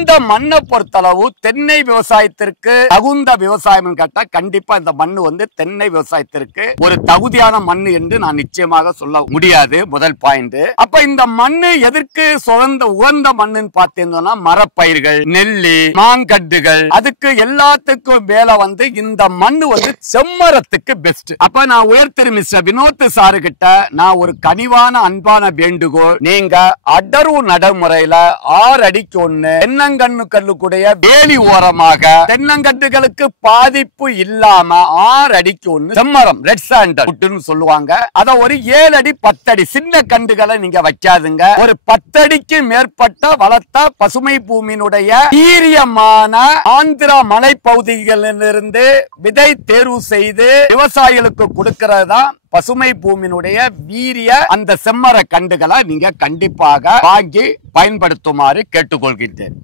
இந்த மண்ணை பொறுத்தளவு தென்னை விவசாயத்திற்கு தகுந்த விவசாயம் கேட்டா கண்டிப்பா இந்த மண்ணு தென்னை விவசாயத்திற்கு ஒரு தகுதியான மண்ணு என்று நான் நிச்சயமாக சொல்ல முடியாது. முதல் பாயிண்ட். அப்ப இந்த மண்ணு எதற்கு உகந்த மண்ணுன்னு பார்த்தீங்கன்னா மரப்பயிர்கள், நெல்லி, மாங்கட்டுகள், அதுக்கு எல்லாத்துக்கும் மேல இந்த மண்ணு செம்மரத்துக்கு பெஸ்ட். அப்ப நான் உயர்த்திரு மிஸ்டர் வினோத் சாரு கிட்ட நான் ஒரு கனிவான அன்பான வேண்டுகோள், நீங்க அடர்வு நடைமுறையில 6 அடிக்கு 1 தென்னங்கண்ணுகளுடைய வேலி ஓரமாக தென்னங்கட்டுகளுக்கு பாதிப்பு இல்லாம 6 அடிக்கு 1 செம்மரம் ரெட் சாண்டல் சொல்லுவாங்க. அத ஒரு 7 அடி 10 அடி சின்ன கண்டுகளை நீங்க வைக்காதுங்க. ஒரு 10 அடிக்கு மேற்பட்ட வளர்த்த பசுமை பூமியினுடைய வீரியமான ஆந்திரா மலை பகுதிகளிலிருந்து விதை தேர்வு செய்து விவசாயிகளுக்கு கொடுக்கிறதா பசுமை பூமியினுடைய வீரிய அந்த செம்மர கண்டுகளை நீங்க கண்டிப்பாக வாங்கி பயன்படுத்துமாறு கேட்டுக்கொள்கின்றேன்.